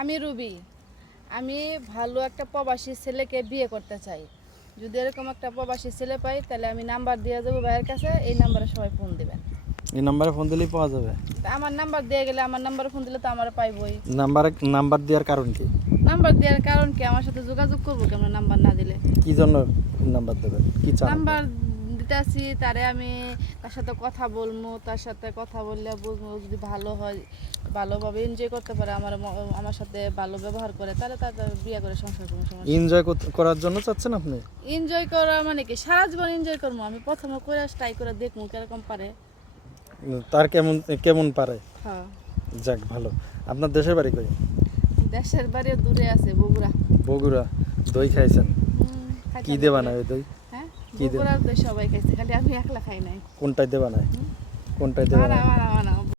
আমি রুবি। আমি ভালো একটা প্রবাসী ছেলেকে বিয়ে করতে চাই। যদি এরকম একটা প্রবাসী ছেলে পাই তাহলে আমি নাম্বার দিয়ে দেবো ভাইয়ের কাছে এই নাম্বারে সবাই ফোন দেবেন। এই নাম্বারে ফোন দিলেই পাওয়া যাবে। আমার নাম্বার দিয়ে গেলে আমার নাম্বারে ফোন দিলে তো আমার পাইবই। নাম্বারে নাম্বার দেওয়ার কারণ কি? নাম্বার দেওয়ার কারণ কি? আমার সাথে যোগাযোগ করব কেমন নাম্বার না দিলে? কি জন্য নাম্বার দেবেন কি চান? নাম্বার আসি তারে আমি তার সাথে কথা বলব তার সাথে কথা বললে বুঝব যদি ভালো হয় ভালোভাবে এনজয় করতে পারে আমার আমার সাথে ভালো ব্যবহার করে তাহলে তার বিয়ে করে সংসার করব এনজয় করার জন্য চাচ্ছেন আপনি? এনজয় করা মানে কি? সারা জীবন এনজয় করব আমি প্রথমে করে ট্রাই করে দেখব কীরকম পারে। তার কেমন কেমন পারে? হ্যাঁ। যাক ভালো। আপনার দেশের বাড়ি কই? দেশের বাড়ি দূরে আছে বগুড়া। বগুড়া। দই খাইছেন? কি। দেবা না দই? কি দেব? সবাই খাইছে খালি আমি একলা খাই নাই কোনটাই দেবা না হুম। কোনটাই দেবা না